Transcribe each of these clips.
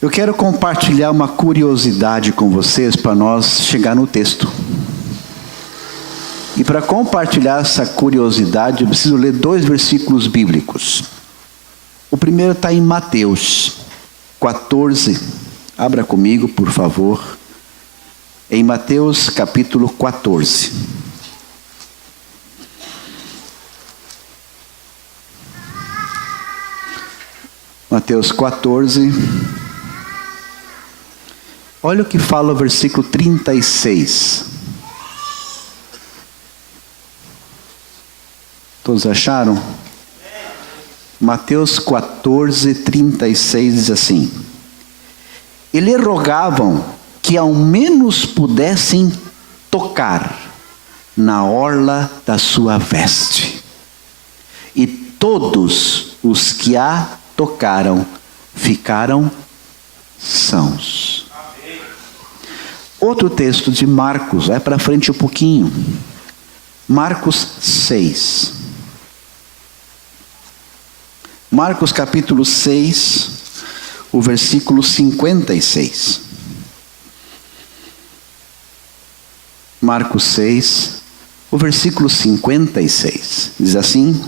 Eu quero compartilhar uma curiosidade com vocês para nós chegar no texto. E para compartilhar essa curiosidade, eu preciso ler 2 versículos bíblicos. O primeiro está em Mateus 14. Abra comigo, por favor. Em Mateus capítulo 14. Mateus 14. Olha o que fala o versículo 36. Todos acharam? Mateus 14, 36 diz assim: E lhe rogavam que ao menos pudessem tocar na orla da sua veste. E todos os que a tocaram ficaram sãos. Outro texto de Marcos, vai para frente um pouquinho. Marcos 6. Marcos capítulo 6, o versículo 56. Marcos 6, o versículo 56. Diz assim: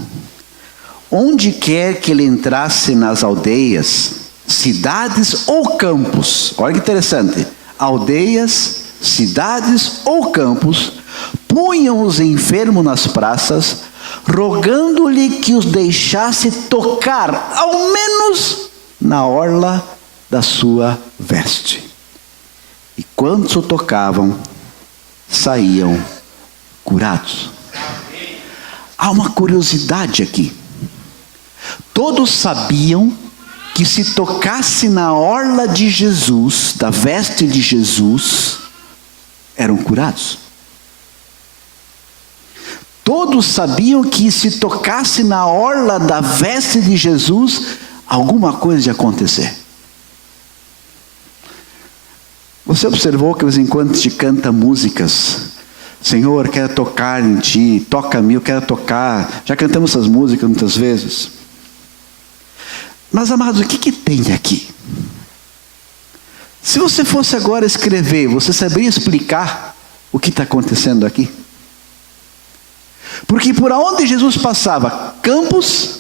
Onde quer que ele entrasse nas aldeias, cidades ou campos, olha que interessante, aldeias, cidades ou campos, punham os enfermos nas praças, rogando-lhe que os deixasse tocar, ao menos na orla da sua veste. E quantos o tocavam, saíam curados. Há uma curiosidade aqui. Todos sabiam que se tocasse na orla de Jesus, da veste de Jesus, eram curados. Todos sabiam que se tocasse na orla da veste de Jesus, alguma coisa ia acontecer. Você observou que de vez em quando a gente canta músicas: Senhor, quero tocar em Ti, toca-me, eu quero tocar. Já cantamos essas músicas muitas vezes. Mas, amados, o que tem aqui? Se você fosse agora escrever, você saberia explicar o que está acontecendo aqui? Porque por onde Jesus passava, campos,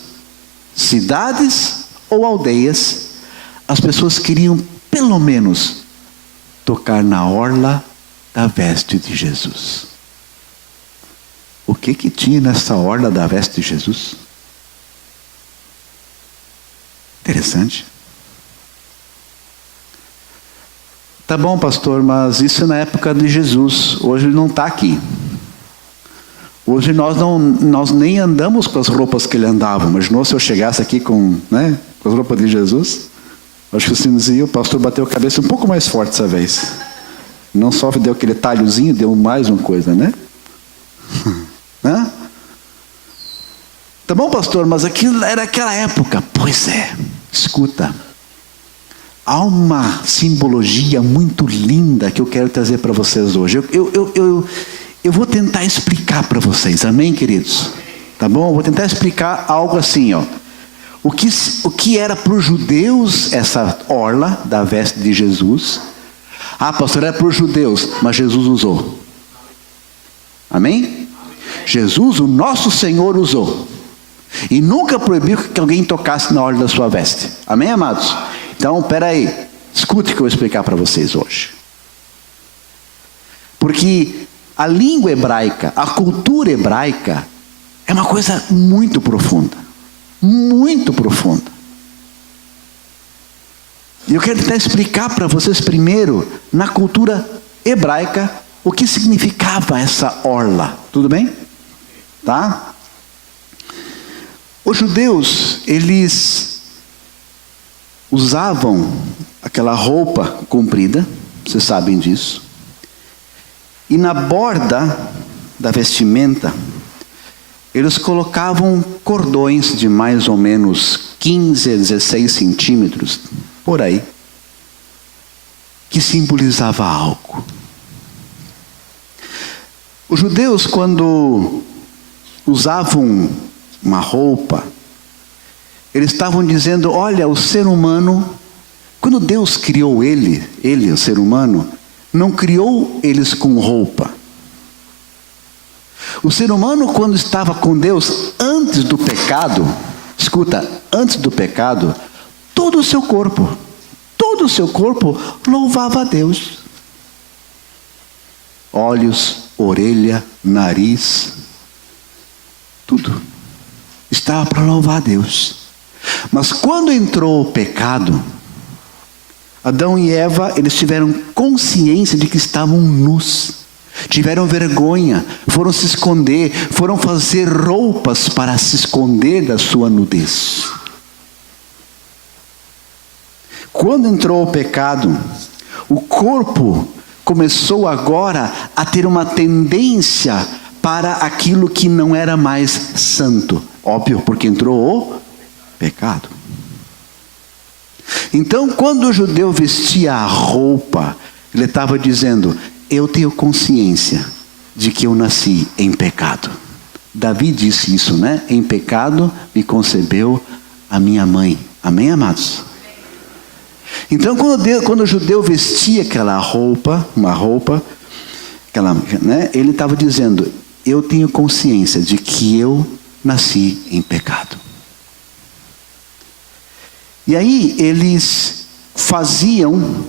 cidades ou aldeias, as pessoas queriam pelo menos tocar na orla da veste de Jesus. O que tinha nessa orla da veste de Jesus? Interessante. Tá bom, pastor, mas isso é na época de Jesus. Hoje ele não está aqui. Hoje nós nem andamos com as roupas que ele andava. Imaginou se eu chegasse aqui com as roupas de Jesus? Acho que assim dizia, o pastor bateu a cabeça um pouco mais forte dessa vez. Não só deu aquele talhozinho, deu mais uma coisa, né? Tá bom, pastor, mas aquilo era aquela época. Pois é, escuta. Há uma simbologia muito linda que eu quero trazer para vocês hoje. Eu vou tentar explicar para vocês, amém, queridos? Tá bom? Eu vou tentar explicar algo assim, ó. O que era para os judeus essa orla da veste de Jesus? Ah, pastor, era para os judeus, mas Jesus usou. Amém? Jesus, o nosso Senhor, usou. E nunca proibiu que alguém tocasse na orla da sua veste. Amém, amados? Então, espera aí. Escute o que eu vou explicar para vocês hoje. Porque a língua hebraica, a cultura hebraica, é uma coisa muito profunda. Muito profunda. E eu quero tentar explicar para vocês primeiro, na cultura hebraica, o que significava essa orla. Tudo bem? Tá? Os judeus, eles usavam aquela roupa comprida, vocês sabem disso. E na borda da vestimenta, eles colocavam cordões de mais ou menos 15 a 16 centímetros, por aí, que simbolizava algo. Os judeus, quando usavam uma roupa, eles estavam dizendo, olha, o ser humano Quando Deus criou ele, o ser humano, não criou eles com roupa. O ser humano, quando estava com Deus, antes do pecado, escuta, antes do pecado, todo o seu corpo louvava a Deus. Olhos, orelha, nariz, tudo estava para louvar a Deus. Mas quando entrou o pecado, Adão e Eva, eles tiveram consciência de que estavam nus. Tiveram vergonha, foram se esconder, foram fazer roupas para se esconder da sua nudez. Quando entrou o pecado, o corpo começou agora a ter uma tendência para aquilo que não era mais santo. Óbvio, porque entrou o pecado. Então, quando o judeu vestia a roupa, ele estava dizendo: eu tenho consciência de que eu nasci em pecado. Davi disse isso, né? Em pecado me concebeu a minha mãe. Amém, amados? Então, quando o judeu vestia aquela roupa, ele estava dizendo: eu tenho consciência de que eu nasci em pecado. E aí eles faziam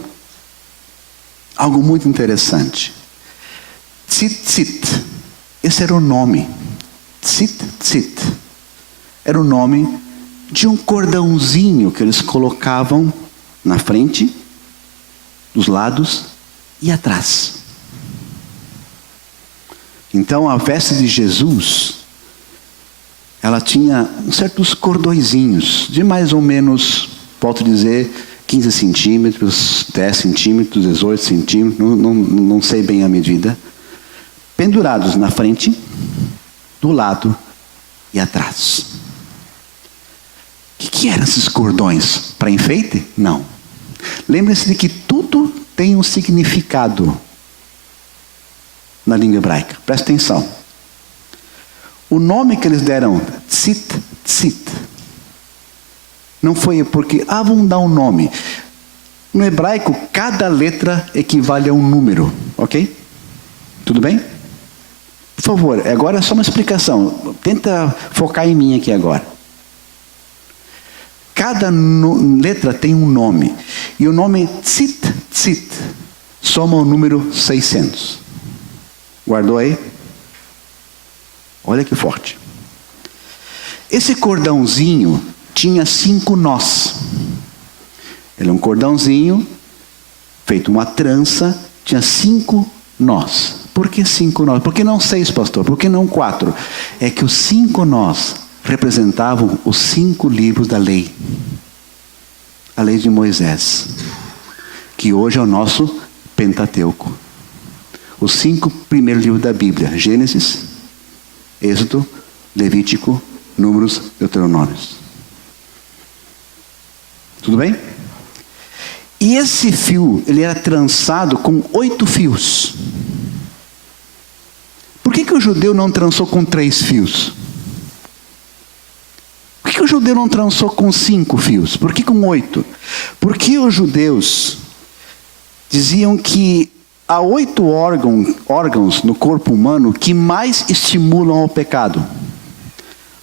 algo muito interessante. Tzitzit, esse era o nome. Tzitzit era o nome de um cordãozinho que eles colocavam na frente, dos lados e atrás. Então a veste de Jesus, ela tinha certos cordõezinhos, de mais ou menos, posso dizer, 15 centímetros, 10 centímetros, 18 centímetros, não sei bem a medida, pendurados na frente, do lado e atrás. O que eram esses cordões? Para enfeite? Não. Lembre-se de que tudo tem um significado na língua hebraica. Presta atenção. O nome que eles deram, Tzitzit, não foi porque, vamos dar um nome. No hebraico, cada letra equivale a um número, ok? Tudo bem? Por favor, agora é só uma explicação. Tenta focar em mim aqui agora. Cada letra tem um nome. E o nome Tzitzit soma o número 600. Guardou aí? Olha que forte. Esse cordãozinho tinha 5 nós. Ele é um cordãozinho, feito uma trança, tinha 5 nós. Por que 5 nós? Por que não 6, pastor? Por que não 4? É que os 5 nós representavam os 5 livros da lei. A lei de Moisés, que hoje é o nosso Pentateuco. Os 5 primeiros livros da Bíblia: Gênesis, Êxodo, Levítico, Números, Deuteronômios. Tudo bem? E esse fio, ele era trançado com 8 fios. Por que o judeu não trançou com 3 fios? Por que o judeu não trançou com 5 fios? Por que com 8? Porque os judeus diziam que há 8 órgãos no corpo humano que mais estimulam o pecado: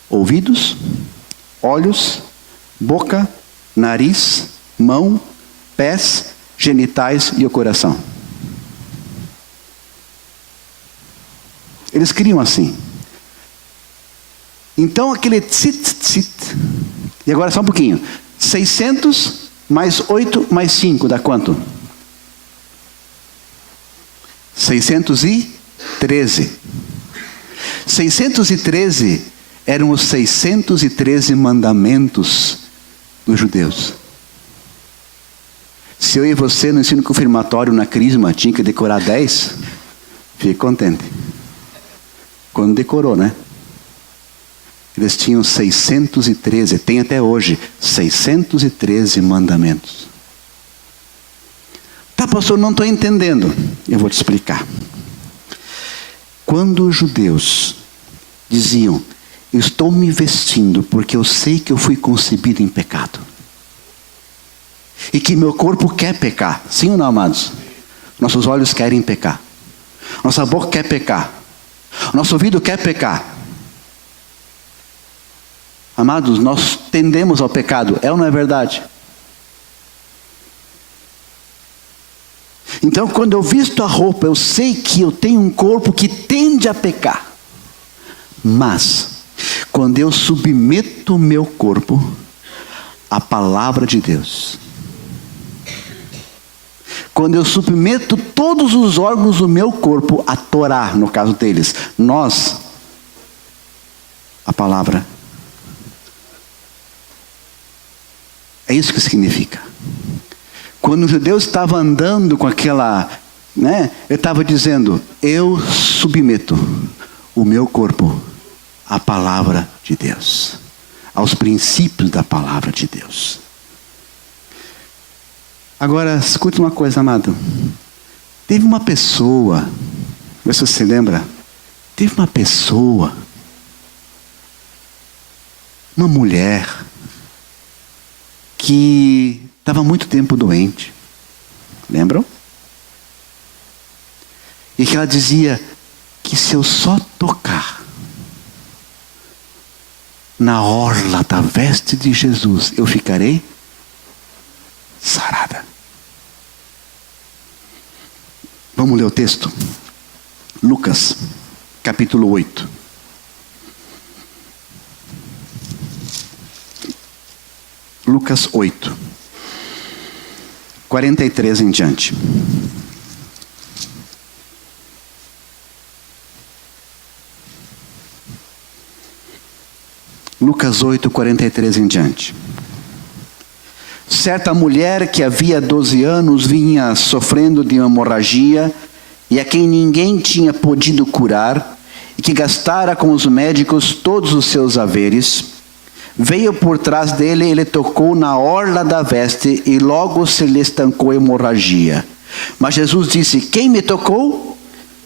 ouvidos, olhos, boca, nariz, mão, pés, genitais e o coração. Eles criam assim. Então aquele tzitzit, e agora só um pouquinho, 600 mais 8 mais 5 dá quanto? 613. 613 eram os 613 mandamentos dos judeus. Se eu e você no ensino confirmatório na Crisma tinha que decorar 10, fique contente. Quando decorou, né? Eles tinham 613, tem até hoje, 613 mandamentos. Tá, pastor, não estou entendendo. Eu vou te explicar. Quando os judeus diziam: eu estou me vestindo porque eu sei que eu fui concebido em pecado, E que meu corpo quer pecar. Sim ou não, amados? Nossos olhos querem pecar. Nossa boca quer pecar. Nosso ouvido quer pecar. Amados, nós tendemos ao pecado. É ou não é verdade? Então, quando eu visto a roupa, eu sei que eu tenho um corpo que tende a pecar. Mas, quando eu submeto o meu corpo à palavra de Deus, quando eu submeto todos os órgãos do meu corpo à Torá, no caso deles, nós, a palavra, é isso que significa. Quando o judeu estava andando com aquela, ele estava dizendo, eu submeto o meu corpo à palavra de Deus, aos princípios da palavra de Deus. Agora, escute uma coisa, amado. Teve uma pessoa, vê se você se lembra, teve uma pessoa, uma mulher, que estava muito tempo doente. Lembram? E que ela dizia que se eu só tocar na orla da veste de Jesus, eu ficarei sarada. Vamos ler o texto? Lucas, capítulo 8. Lucas 8, 43 em diante. Lucas 8, 43 em diante. Certa mulher que havia 12 anos vinha sofrendo de uma hemorragia e a quem ninguém tinha podido curar e que gastara com os médicos todos os seus haveres, veio por trás dele, ele tocou na orla da veste e logo se lhe estancou a hemorragia. Mas Jesus disse, quem me tocou?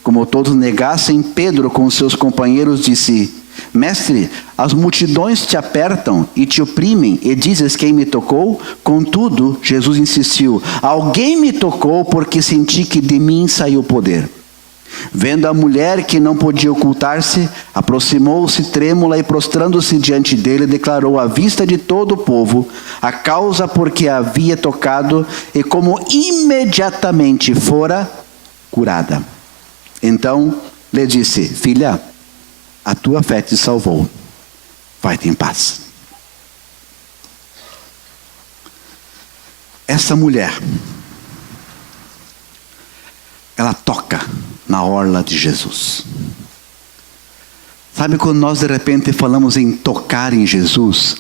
Como todos negassem, Pedro com seus companheiros disse, mestre, as multidões te apertam e te oprimem e dizes quem me tocou? Contudo, Jesus insistiu, alguém me tocou porque senti que de mim saiu poder. Vendo a mulher que não podia ocultar-se, aproximou-se trêmula e prostrando-se diante dele, declarou à vista de todo o povo a causa por que havia tocado e como imediatamente fora curada. Então lhe disse, filha, a tua fé te salvou, vai-te em paz. Essa mulher, ela toca na orla de Jesus. Sabe quando nós de repente falamos em tocar em Jesus?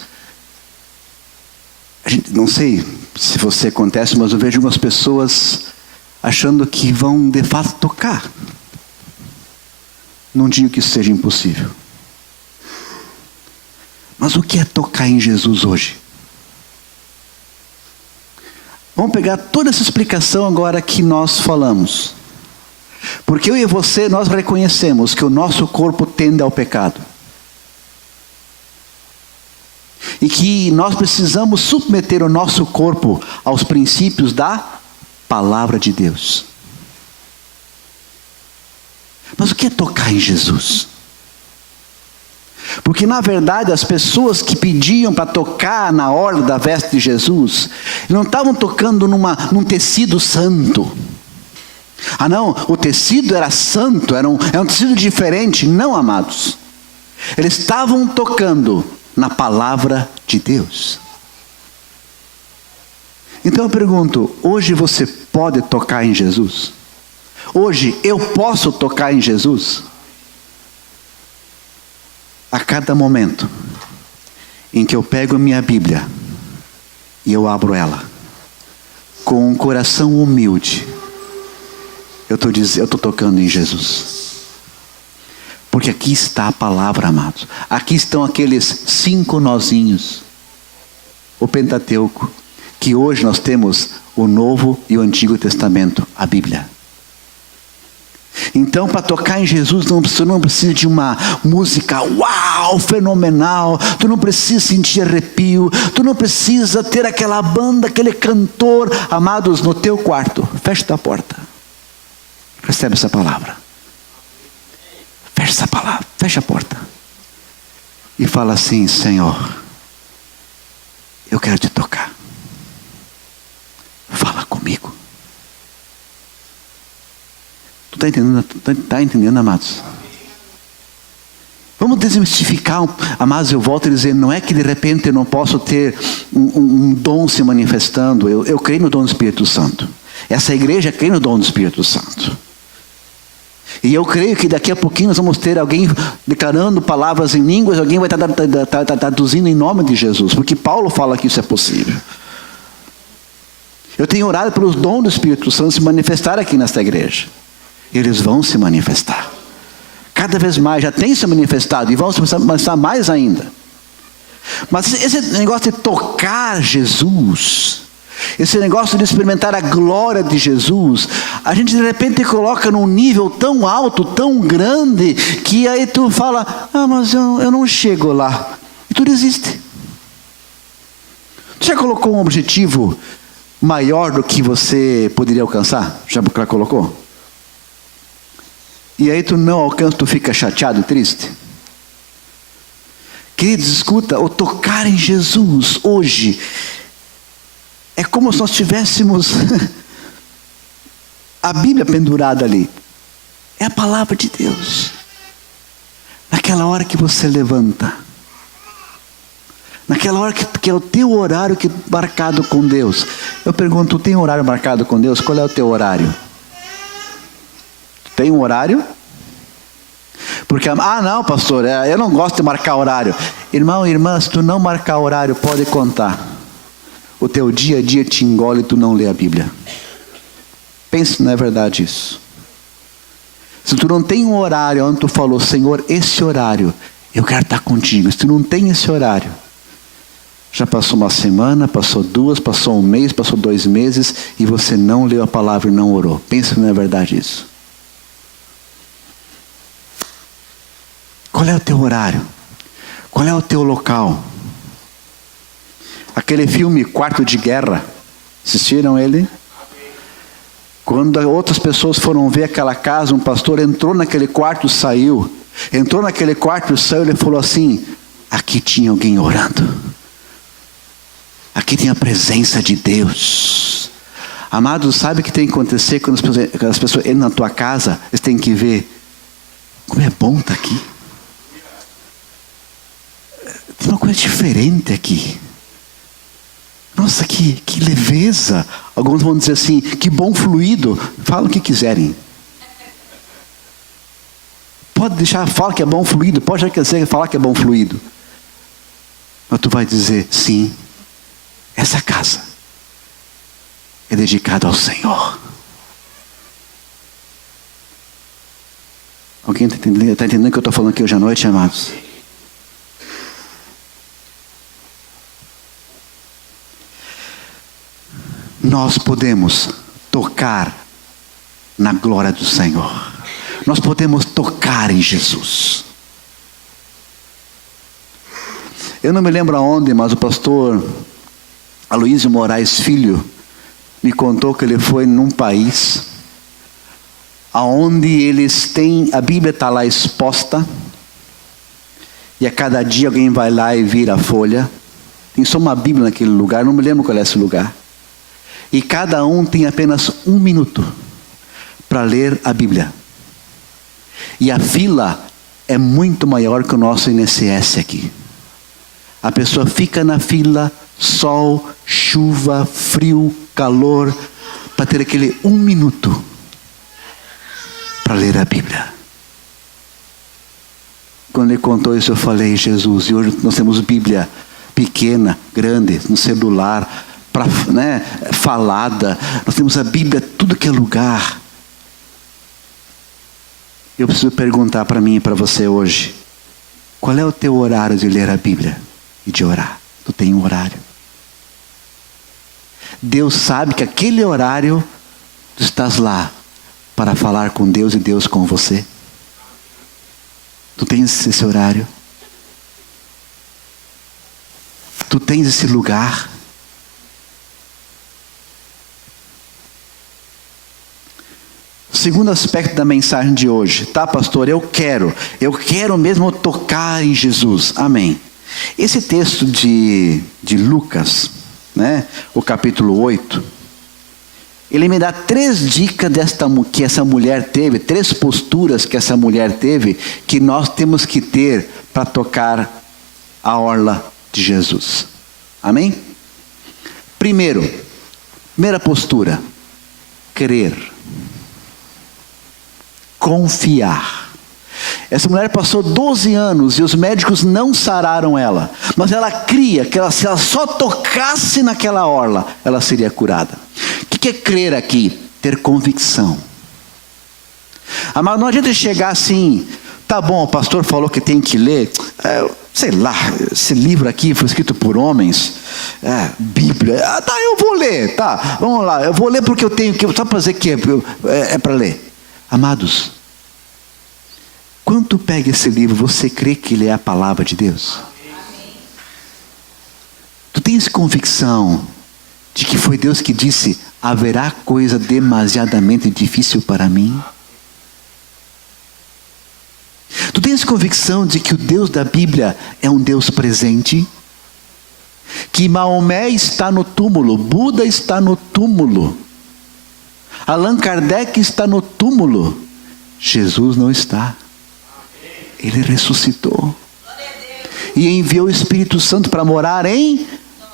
A gente, não sei se você acontece, mas eu vejo algumas pessoas achando que vão de fato tocar. Não digo que isso seja impossível. Mas o que é tocar em Jesus hoje? Vamos pegar toda essa explicação agora que nós falamos. Porque eu e você, nós reconhecemos que o nosso corpo tende ao pecado. E que nós precisamos submeter o nosso corpo aos princípios da palavra de Deus. Mas o que é tocar em Jesus? Porque na verdade as pessoas que pediam para tocar na orla da veste de Jesus, não estavam tocando num tecido santo. Ah não, o tecido era santo, era um tecido diferente. Não, amados. Eles estavam tocando na palavra de Deus. Então eu pergunto, hoje você pode tocar em Jesus? Hoje eu posso tocar em Jesus? A cada momento em que eu pego a minha Bíblia e eu abro ela, com um coração humilde, eu estou tocando em Jesus. Porque aqui está a palavra, amados. Aqui estão aqueles 5 nozinhos, o Pentateuco, que hoje nós temos o Novo e o Antigo Testamento, a Bíblia. Então, para tocar em Jesus, você não precisa de uma música uau, fenomenal. Tu não precisa sentir arrepio. Tu não precisa ter aquela banda, aquele cantor. Amados, no teu quarto, fecha tua porta. Recebe essa palavra. Fecha essa palavra, fecha a porta. E fala assim: Senhor, eu quero te tocar. Fala comigo. Tu está entendendo, amados? Vamos desmistificar, amados. Eu volto a dizer, não é que de repente eu não posso ter um dom se manifestando. Eu creio no dom do Espírito Santo. Essa igreja crê no dom do Espírito Santo. E eu creio que daqui a pouquinho nós vamos ter alguém declarando palavras em línguas. Alguém vai estar traduzindo em nome de Jesus. Porque Paulo fala que isso é possível. Eu tenho orado pelos dons do Espírito Santo se manifestar aqui nesta igreja. Eles vão se manifestar. Cada vez mais, já tem se manifestado. E vão se manifestar mais ainda. Mas esse negócio de tocar Jesus, esse negócio de experimentar a glória de Jesus, a gente de repente coloca num nível tão alto, tão grande, que aí tu fala: ah, mas eu não chego lá. E tu desiste. Tu já colocou um objetivo maior do que você poderia alcançar? Já colocou? E aí tu não alcança, tu fica chateado e triste? Queridos, escuta, o tocar em Jesus hoje é como se nós tivéssemos a Bíblia pendurada ali. É a palavra de Deus. Naquela hora que você levanta, naquela hora que é o teu horário marcado com Deus. Eu pergunto, tu tem um horário marcado com Deus? Qual é o teu horário? Tem um horário? Porque, não, pastor, eu não gosto de marcar horário. Irmão e irmã, se tu não marcar horário, pode contar. O teu dia a dia te engole e tu não lê a Bíblia. Pense se não é verdade isso. Se tu não tem um horário onde tu falou: Senhor, esse horário, eu quero estar contigo. Se tu não tem esse horário, já passou uma semana, passou duas, passou um mês, passou 2 meses, e você não leu a palavra e não orou. Pense se não é verdade isso. Qual é o teu horário? Qual é o teu local? Aquele filme Quarto de Guerra, assistiram ele? Quando outras pessoas foram ver aquela casa, um pastor entrou naquele quarto e saiu. Entrou naquele quarto e saiu, ele falou assim: aqui tinha alguém orando. Aqui tem a presença de Deus. Amados, sabe o que tem que acontecer quando as pessoas entram na tua casa? Eles têm que ver como é bom estar aqui. Tem uma coisa diferente aqui. Nossa, que leveza. Alguns vão dizer assim: que bom fluido. Falam o que quiserem. Pode deixar, fala que é bom fluido. Pode falar que é bom fluido. Mas tu vai dizer: sim, essa casa é dedicada ao Senhor. Alguém está entendendo o que eu estou falando aqui hoje à noite, amados? Nós podemos tocar na glória do Senhor. Nós podemos tocar em Jesus. Eu não me lembro aonde, mas o pastor Aloísio Moraes Filho me contou que ele foi num país aonde eles têm, a Bíblia está lá exposta, e a cada dia alguém vai lá e vira a folha. Tem só uma Bíblia naquele lugar, não me lembro qual é esse lugar. E cada um tem apenas 1 minuto para ler a Bíblia. E a fila é muito maior que o nosso INSS aqui. A pessoa fica na fila, sol, chuva, frio, calor, para ter aquele 1 minuto para ler a Bíblia. Quando ele contou isso, eu falei: Jesus, e hoje nós temos Bíblia pequena, grande, no celular, falada. Nós temos a Bíblia tudo que é lugar. Eu preciso perguntar para mim e para você hoje: qual é o teu horário de ler a Bíblia e de orar? Tu tem um horário. Deus sabe que aquele horário tu estás lá para falar com Deus e Deus com você? Tu tens esse horário? Tu tens esse lugar? Segundo aspecto da mensagem de hoje, tá, pastor? Eu quero mesmo tocar em Jesus. Amém. Esse texto de Lucas, né, o capítulo 8, ele me dá 3 dicas que essa mulher teve, 3 posturas que essa mulher teve, que nós temos que ter para tocar a orla de Jesus. Amém? Primeira postura, crer. Confiar. Essa mulher passou 12 anos e os médicos não sararam ela. Mas ela cria que se ela só tocasse naquela orla, ela seria curada. O que é crer aqui? Ter convicção. Amado, não adianta chegar assim, tá bom, o pastor falou que tem que ler, sei lá, esse livro aqui foi escrito por homens, Bíblia, tá, eu vou ler, tá, vamos lá, eu vou ler porque eu tenho que, só para dizer que é para ler. Amados, quando tu pega esse livro, você crê que ele é a palavra de Deus? Amém. Tu tens convicção de que foi Deus que disse, haverá coisa demasiadamente difícil para mim? Tu tens convicção de que o Deus da Bíblia é um Deus presente? Que Maomé está no túmulo, Buda está no túmulo, Allan Kardec está no túmulo, Jesus não está. Ele ressuscitou e enviou o Espírito Santo para morar em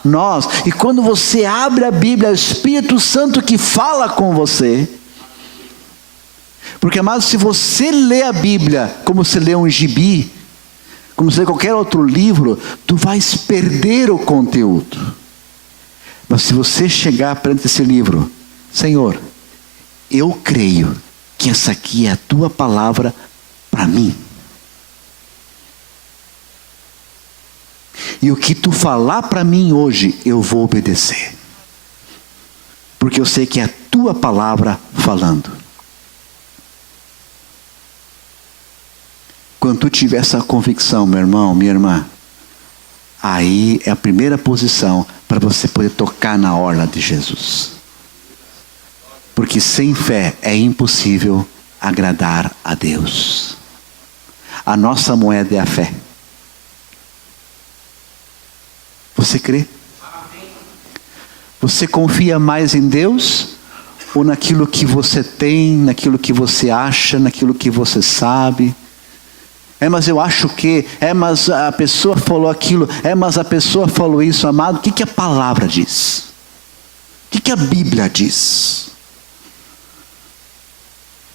nós. E quando você abre a Bíblia, é o Espírito Santo que fala com você. Porque, amado, se você lê a Bíblia como se lê um gibi, como se lê qualquer outro livro, tu vais perder o conteúdo. Mas se você chegar perante esse livro, Senhor, eu creio que essa aqui é a tua palavra para mim. E o que tu falar para mim hoje, eu vou obedecer. Porque eu sei que é a tua palavra falando. Quando tu tiver essa convicção, meu irmão, minha irmã, aí é a primeira posição para você poder tocar na orla de Jesus. Porque sem fé é impossível agradar a Deus. A nossa moeda é a fé. Você crê? Você confia mais em Deus ou naquilo que você tem, naquilo que você acha, naquilo que você sabe? Mas eu acho que, mas a pessoa falou aquilo, mas a pessoa falou isso, amado. O que a palavra diz? O que a Bíblia diz?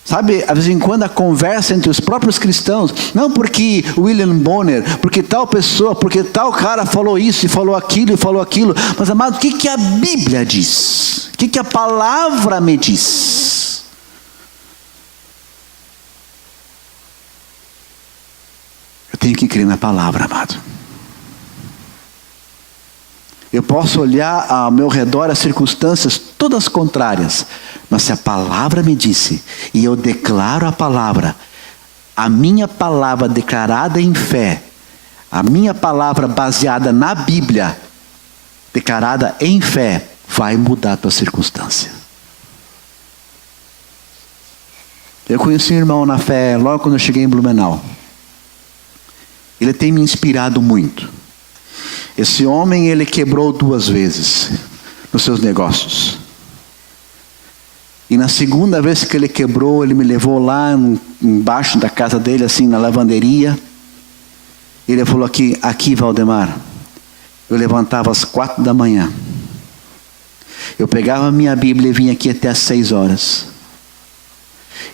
Sabe, às vezes em quando a conversa entre os próprios cristãos, não porque William Bonner, porque tal pessoa, porque tal cara falou isso e falou aquilo, mas amado, o que a Bíblia diz? O que a palavra me diz? Eu tenho que crer na palavra, amado. Eu posso olhar ao meu redor as circunstâncias todas contrárias, mas se a palavra me disse, e eu declaro a palavra, a minha palavra declarada em fé, a minha palavra baseada na Bíblia, declarada em fé, vai mudar a tua circunstância. Eu conheci um irmão na fé logo quando eu cheguei em Blumenau. Ele tem me inspirado muito. Esse homem, ele quebrou 2 vezes nos seus negócios. E na segunda vez que ele quebrou, ele me levou lá embaixo da casa dele, assim, na lavanderia. Ele falou aqui, Valdemar, eu levantava às 4 da manhã. Eu pegava a minha Bíblia e vinha aqui até às 6 horas.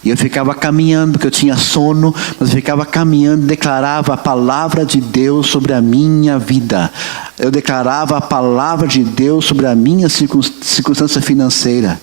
E eu ficava caminhando, porque eu tinha sono, mas eu ficava caminhando, declarava a palavra de Deus sobre a minha vida. Eu declarava a palavra de Deus sobre a minha circunstância financeira.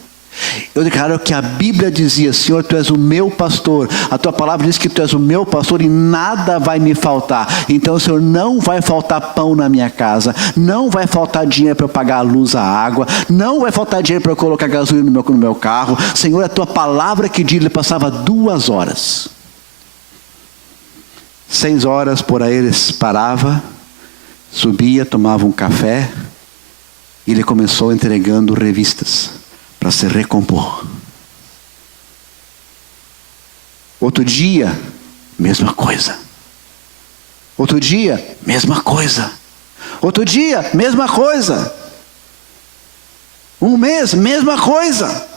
Eu declaro que a Bíblia dizia: Senhor, Tu és o meu pastor. A Tua palavra diz que Tu és o meu pastor e nada vai me faltar. Então, Senhor, não vai faltar pão na minha casa. Não vai faltar dinheiro para eu pagar a luz, a água. Não vai faltar dinheiro para eu colocar gasolina no meu carro. Senhor, a Tua palavra que diz, ele passava 2 horas. 6 horas por aí ele parava, subia, tomava um café. E ele começou entregando revistas para se recompor. Outro dia, mesma coisa. Outro dia, mesma coisa. Outro dia, mesma coisa. Um mês, mesma coisa.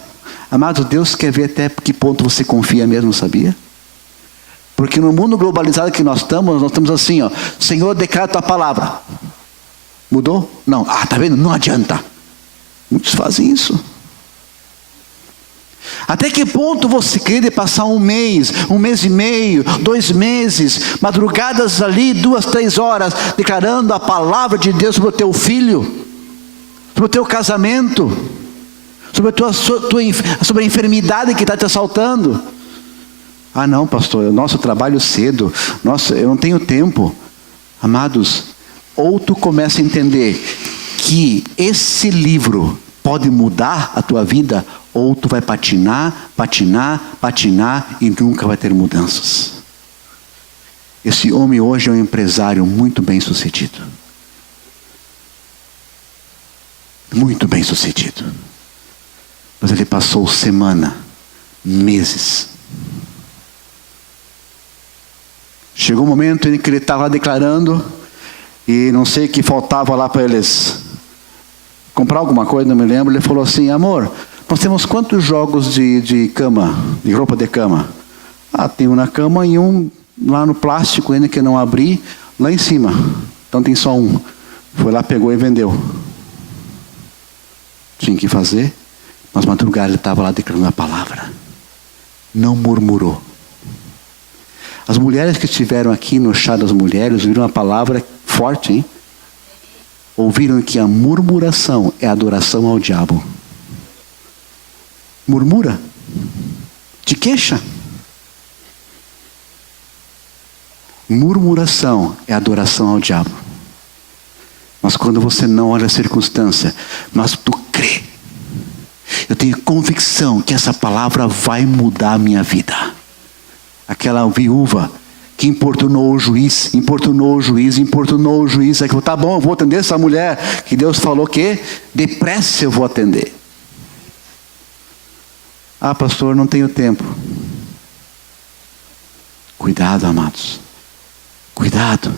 Amado, Deus quer ver até que ponto você confia mesmo, sabia? Porque no mundo globalizado que nós estamos assim, ó. Senhor, declara a Tua palavra. Mudou? Não. Ah, tá vendo? Não adianta. Muitos fazem isso. Até que ponto você quer passar um mês e meio, 2 meses, madrugadas ali, 2, 3 horas, declarando a palavra de Deus sobre o teu filho, sobre o teu casamento, sobre a enfermidade que está te assaltando? Ah não, pastor, nosso trabalho cedo, nossa, eu não tenho tempo. Amados, ou tu começa a entender que esse livro pode mudar a tua vida, ou tu vai patinar e nunca vai ter mudanças. Esse homem hoje é um empresário muito bem sucedido. Muito bem sucedido. Mas ele passou semana, meses. Chegou um momento em que ele estava declarando, e não sei o que faltava lá para eles comprar alguma coisa, não me lembro. Ele falou assim: amor, nós temos quantos jogos de cama, de roupa de cama? Ah, tem um na cama e um lá no plástico, ainda que eu não abri, lá em cima. Então tem só um. Foi lá, pegou e vendeu. Tinha que fazer, mas madrugada ele estava lá declarando a palavra. Não murmurou. As mulheres que estiveram aqui no chá das mulheres ouviram uma palavra forte, hein? Ouviram que a murmuração é adoração ao diabo. Murmura, te queixa. Murmuração é adoração ao diabo. Mas quando você não olha a circunstância, mas tu crê, eu tenho convicção que essa palavra vai mudar a minha vida. Aquela viúva que importunou o juiz. Aí falou: tá bom, eu vou atender essa mulher, que Deus falou que depressa eu vou atender. Ah, pastor, não tenho tempo. Cuidado, amados. Cuidado.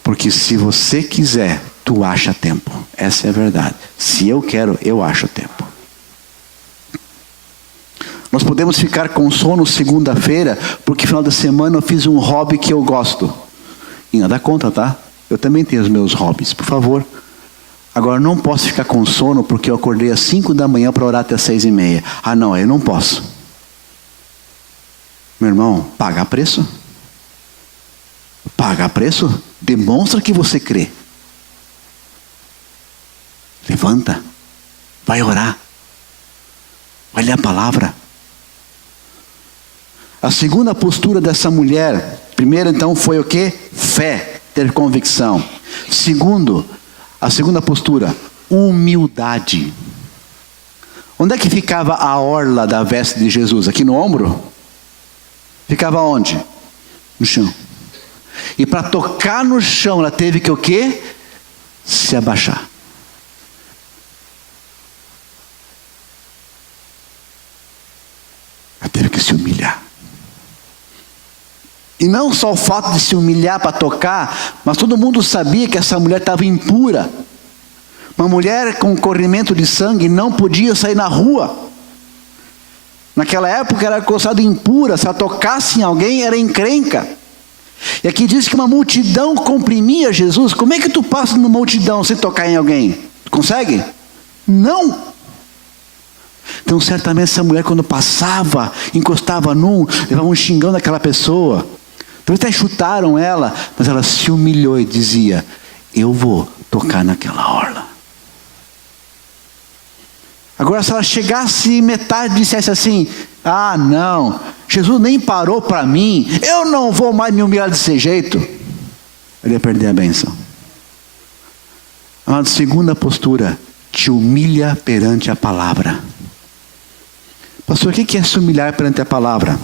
Porque se você quiser, tu acha tempo. Essa é a verdade. Se eu quero, eu acho tempo. Nós podemos ficar com sono segunda-feira, porque no final da semana eu fiz um hobby que eu gosto. E nada contra, tá? Eu também tenho os meus hobbies, por favor. Agora, não posso ficar com sono porque eu acordei às 5 da manhã para orar até 6:30. Ah não, eu não posso. Meu irmão, paga preço. Paga preço? Demonstra que você crê. Levanta. Vai orar. Vai ler a palavra. A segunda postura dessa mulher, primeiro então foi o quê? Fé, ter convicção. Segundo, a segunda postura, humildade. Onde é que ficava a orla da veste de Jesus? Aqui no ombro? Ficava onde? No chão. E para tocar no chão, ela teve que o quê? Se abaixar. Ela teve que se humilhar. E não só o fato de se humilhar para tocar, mas todo mundo sabia que essa mulher estava impura. Uma mulher com corrimento de sangue não podia sair na rua. Naquela época era considerada impura. Se ela tocasse em alguém, era encrenca. E aqui diz que uma multidão comprimia Jesus. Como é que tu passa numa multidão sem tocar em alguém? Tu consegue? Não. Então certamente essa mulher, quando passava, encostava num, levava um xingão daquela pessoa. Então até chutaram ela, mas ela se humilhou e dizia: eu vou tocar naquela orla. Agora, se ela chegasse em metade e dissesse assim: ah, não, Jesus nem parou para mim, eu não vou mais me humilhar desse jeito, ele ia perder a bênção. A segunda postura: te humilha perante a palavra. Pastor, o que é se humilhar perante a palavra?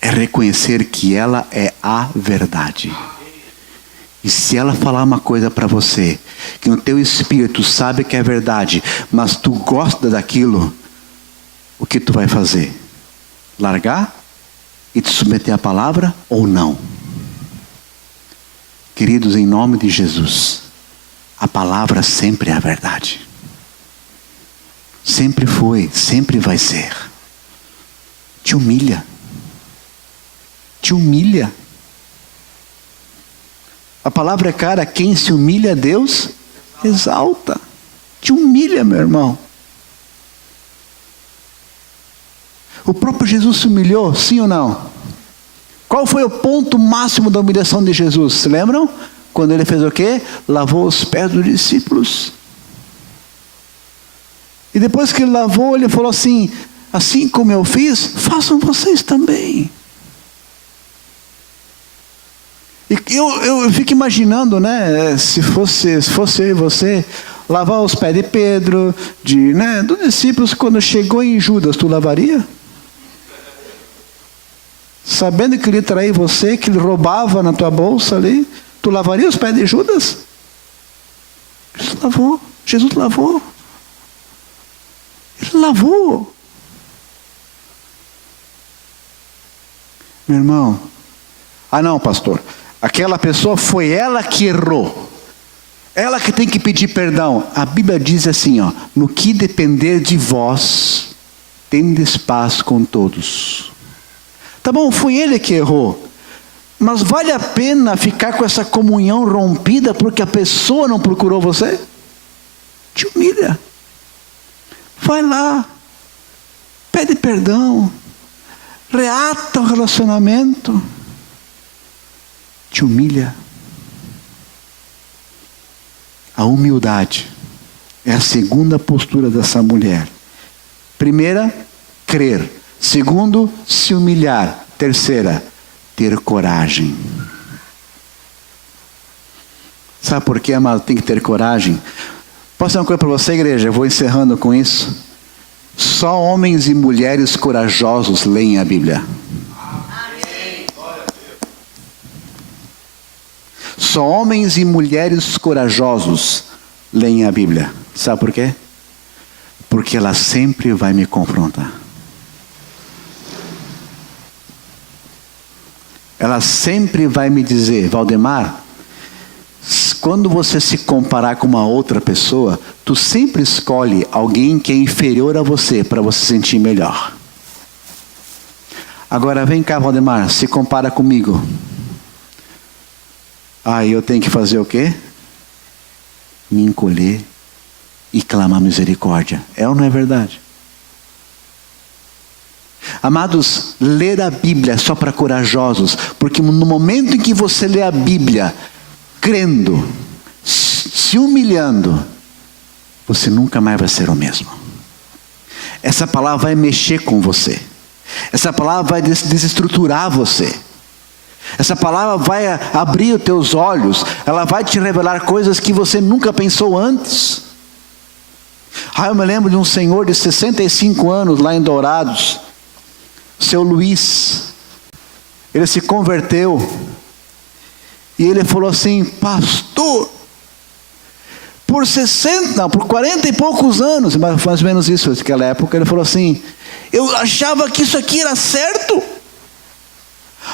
É reconhecer que ela é a verdade. E se ela falar uma coisa para você, que no teu espírito sabe que é verdade, mas tu gosta daquilo, o que tu vai fazer? Largar e te submeter à palavra ou não? Queridos, em nome de Jesus, a palavra sempre é a verdade. Sempre foi, sempre vai ser. Te humilha. Te humilha. A palavra é cara: quem se humilha a Deus, exalta. Te humilha, meu irmão. O próprio Jesus se humilhou, sim ou não? Qual foi o ponto máximo da humilhação de Jesus? Se lembram? Quando ele fez o quê? Lavou os pés dos discípulos. E depois que ele lavou, ele falou assim: assim como eu fiz, façam vocês também. E eu fico imaginando, né? Se fosse eu e você, lavar os pés de Pedro, dos discípulos, quando chegou em Judas, tu lavaria? Sabendo que ele traía você, que ele roubava na tua bolsa ali, tu lavaria os pés de Judas? Jesus lavou. Jesus lavou. Ele lavou. Meu irmão, ah não, pastor, aquela pessoa foi ela que errou. Ela que tem que pedir perdão. A Bíblia diz assim, ó: no que depender de vós, tendes paz com todos. Tá bom, foi ele que errou. Mas vale a pena ficar com essa comunhão rompida porque a pessoa não procurou você? Te humilha. Vai lá. Pede perdão. Reata o relacionamento. Te humilha. A humildade é a segunda postura dessa mulher. Primeira, crer. Segundo, se humilhar. Terceira, ter coragem. Sabe por quê, amado? Tem que ter coragem. Posso dizer uma coisa para você, igreja? Eu vou encerrando com isso. Só homens e mulheres corajosos leem a Bíblia. Só homens e mulheres corajosos leem a Bíblia. Sabe por quê? Porque ela sempre vai me confrontar. Ela sempre vai me dizer: Valdemar, quando você se comparar com uma outra pessoa, tu sempre escolhe alguém que é inferior a você para você se sentir melhor. Agora vem cá, Valdemar, se compara comigo. Aí eu tenho que fazer o quê? Me encolher e clamar misericórdia. É ou não é verdade? Amados, ler a Bíblia é só para corajosos, porque no momento em que você lê a Bíblia, crendo, se humilhando, você nunca mais vai ser o mesmo. Essa palavra vai mexer com você. Essa palavra vai desestruturar você. Essa palavra vai abrir os teus olhos. Ela vai te revelar coisas que você nunca pensou antes. Eu me lembro de um senhor de 65 anos lá em Dourados, seu Luiz. Ele se converteu e ele falou assim: pastor, por 40 e poucos anos, mais ou menos isso, naquela época, ele falou assim: eu achava que isso aqui era certo.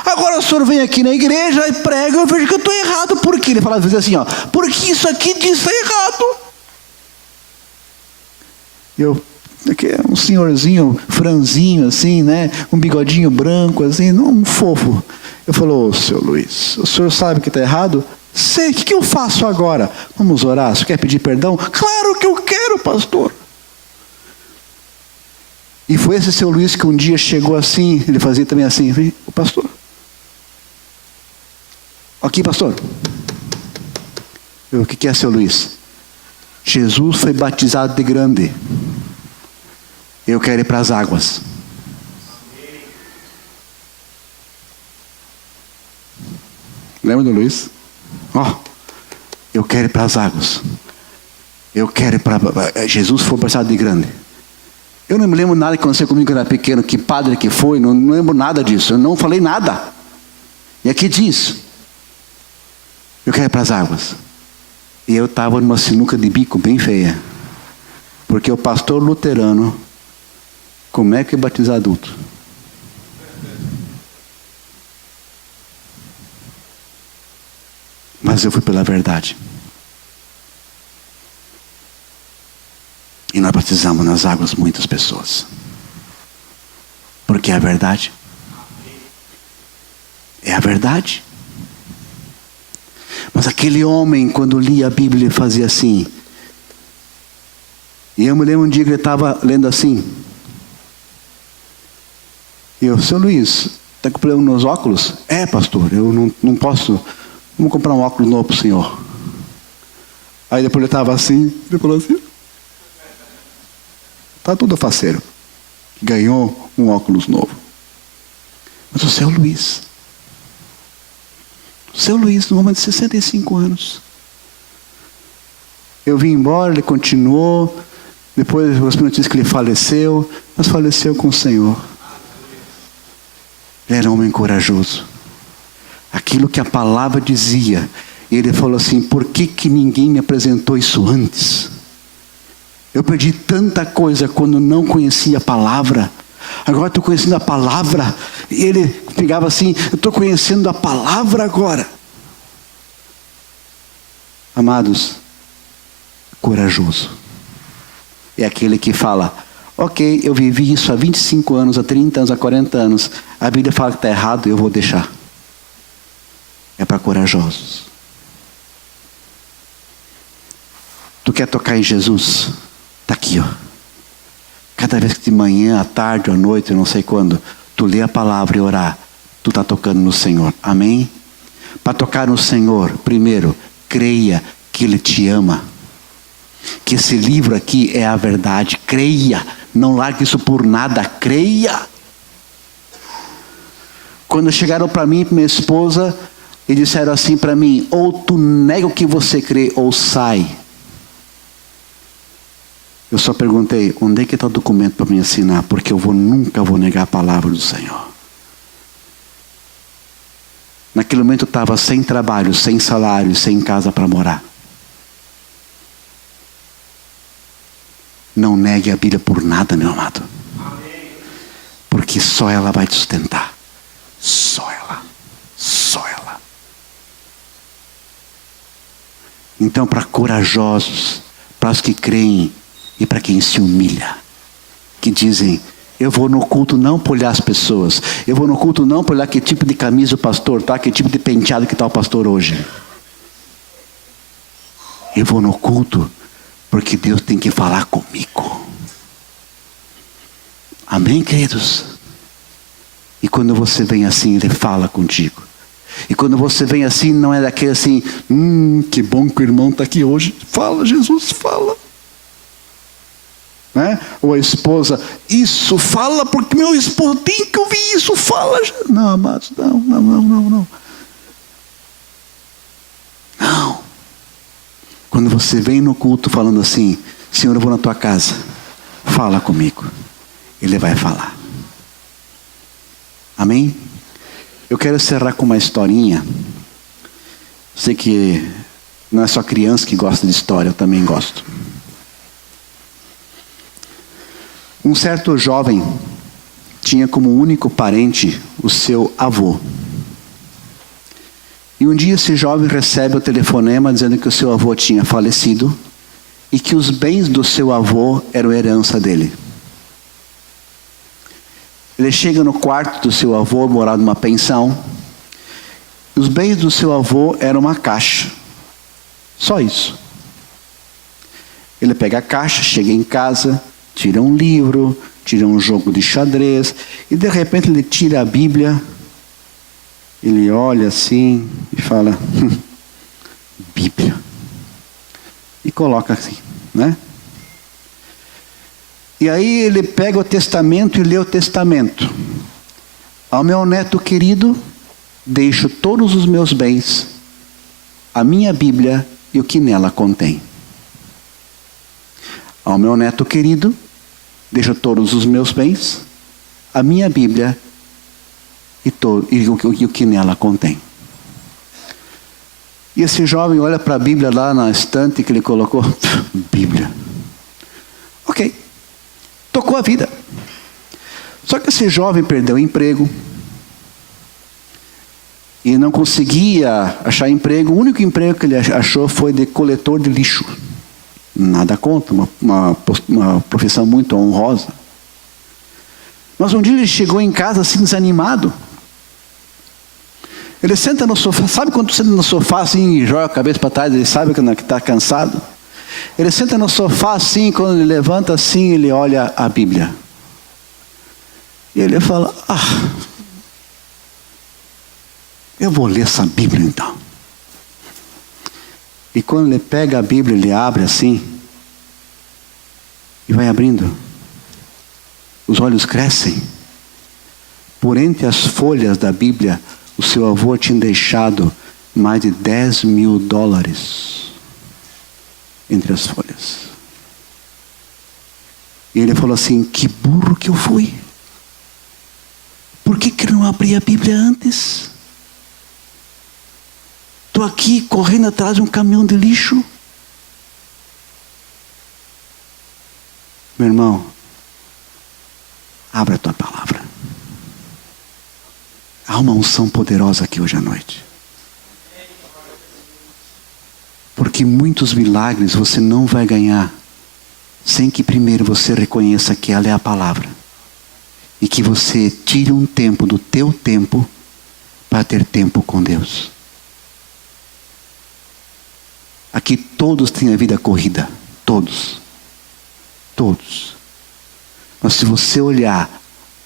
Agora o senhor vem aqui na igreja e prega, eu vejo que eu estou errado. Por quê? Ele fala às vezes assim, ó: porque isso aqui diz errado. Aqui é um senhorzinho franzinho assim, né? Um bigodinho branco assim, um fofo. Eu falo: ô, seu Luiz, o senhor sabe que está errado? Sei, o que eu faço agora? Vamos orar, o senhor quer pedir perdão? Claro que eu quero, pastor. E foi esse seu Luiz que um dia chegou assim, ele fazia também assim: o pastor, aqui, pastor. O que é, seu Luiz? Jesus foi batizado de grande. Eu quero ir para as águas. Lembra do Luiz? Eu quero ir para as águas. Eu quero ir para... Jesus foi para a cidade grande. Eu não me lembro nada que aconteceu comigo quando eu era pequeno, que padre que foi, não lembro nada disso. Eu não falei nada. E aqui diz: eu quero ir para as águas. E eu estava numa sinuca de bico bem feia. Porque o pastor luterano, como é que batiza adulto? Mas eu fui pela verdade. E nós batizamos nas águas muitas pessoas. Porque é a verdade. É a verdade. Mas aquele homem, quando lia a Bíblia, ele fazia assim. E eu me lembro um dia que ele estava lendo assim. E eu: seu Luiz, está com problema nos óculos? É, pastor, eu não posso. Vamos comprar um óculos novo para o senhor. Aí depois ele estava assim, ele falou assim: está tudo faceiro. Ganhou um óculos novo. Mas o seu Luiz, no momento de 65 anos. Eu vim embora, ele continuou. Depois as notícias que ele faleceu, mas faleceu com o Senhor. Ele era um homem corajoso. Aquilo que a palavra dizia. E ele falou assim: por que ninguém me apresentou isso antes? Eu perdi tanta coisa quando não conhecia a palavra. Agora estou conhecendo a palavra. E ele pegava assim: eu estou conhecendo a palavra agora. Amados, corajoso é aquele que fala: ok, eu vivi isso há 25 anos, há 30 anos, há 40 anos. A Bíblia fala que está errado, eu vou deixar. É para corajosos. Tu quer tocar em Jesus? Está aqui, ó. Cada vez que de manhã, à tarde, à noite, eu não sei quando, tu lê a palavra e orar, tu está tocando no Senhor. Amém? Para tocar no Senhor, primeiro, creia que Ele te ama. Que esse livro aqui é a verdade. Creia. Não largue isso por nada. Creia. Quando chegaram para mim e para minha esposa, e disseram assim para mim: ou tu nega o que você crê, ou sai. Eu só perguntei: onde é que está o documento para me assinar? Porque eu nunca vou negar a palavra do Senhor. Naquele momento eu estava sem trabalho, sem salário, sem casa para morar. Não negue a Bíblia por nada, meu amado. Porque só ela vai te sustentar. Só ela. Só ela. Então, para corajosos, para os que creem e para quem se humilha, que dizem: eu vou no culto não para olhar as pessoas, eu vou no culto não para olhar que tipo de camisa o pastor tá, que tipo de penteado que está o pastor hoje. Eu vou no culto porque Deus tem que falar comigo. Amém, queridos? E quando você vem assim, Ele fala contigo. E quando você vem assim, não é daquele assim: que bom que o irmão está aqui hoje. Fala, Jesus, fala. Né? Ou a esposa: isso, fala, porque meu esposo tem que ouvir isso, fala. Não, amados, não. Não. Quando você vem no culto falando assim: Senhor, eu vou na tua casa, fala comigo. Ele vai falar. Amém? Eu quero encerrar com uma historinha. Sei que não é só criança que gosta de história, eu também gosto. Um certo jovem tinha como único parente o seu avô. E um dia esse jovem recebe o telefonema dizendo que o seu avô tinha falecido e que os bens do seu avô eram herança dele. Ele chega no quarto do seu avô, morava numa pensão. Os bens do seu avô eram uma caixa. Só isso. Ele pega a caixa, chega em casa, tira um livro, tira um jogo de xadrez, e de repente ele tira a Bíblia, ele olha assim e fala: Bíblia. E coloca assim, né? E aí ele pega o testamento e lê o testamento. Ao meu neto querido, deixo todos os meus bens, a minha Bíblia e o que nela contém. Ao meu neto querido, deixo todos os meus bens, a minha Bíblia e o que nela contém. E esse jovem olha para a Bíblia lá na estante que ele colocou. Bíblia. Ok. Tocou a vida. Só que esse jovem perdeu o emprego. E não conseguia achar emprego. O único emprego que ele achou foi de coletor de lixo. Nada contra, uma profissão muito honrosa. Mas um dia ele chegou em casa assim desanimado. Ele senta no sofá, sabe quando senta no sofá assim e joga a cabeça para trás, ele sabe que está cansado? Ele senta no sofá assim, quando ele levanta assim, ele olha a Bíblia. E ele fala, eu vou ler essa Bíblia então. E quando ele pega a Bíblia, ele abre assim, e vai abrindo. Os olhos crescem. Por entre as folhas da Bíblia, o seu avô tinha deixado mais de $10.000 entre as folhas. E ele falou assim, que burro que eu fui. Por que eu não abri a Bíblia antes? Estou aqui correndo atrás de um caminhão de lixo. Meu irmão, abra a tua palavra. Há uma unção poderosa aqui hoje à noite. Porque muitos milagres você não vai ganhar sem que primeiro você reconheça que ela é a palavra. E que você tire um tempo do teu tempo para ter tempo com Deus. Aqui todos têm a vida corrida. Todos. Todos. Mas se você olhar,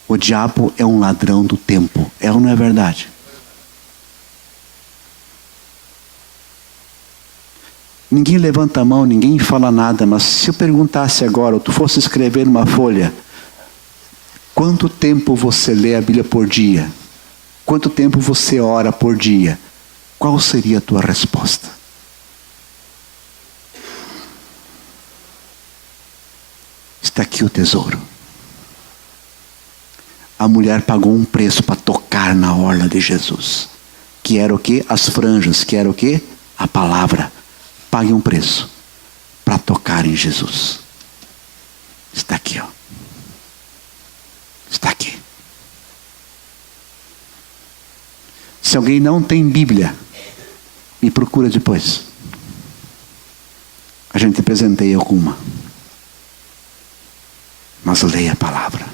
o diabo é um ladrão do tempo. É ou não é verdade? Ninguém levanta a mão, ninguém fala nada. Mas se eu perguntasse agora, ou tu fosse escrever numa folha, quanto tempo você lê a Bíblia por dia? Quanto tempo você ora por dia? Qual seria a tua resposta? Está aqui o tesouro. A mulher pagou um preço para tocar na orla de Jesus. Que era o quê? As franjas. Que era o quê? A palavra. Pague um preço para tocar em Jesus. Está aqui, ó. Está aqui. Se alguém não tem Bíblia, me procura depois. A gente apresentei alguma. Mas leia a palavra.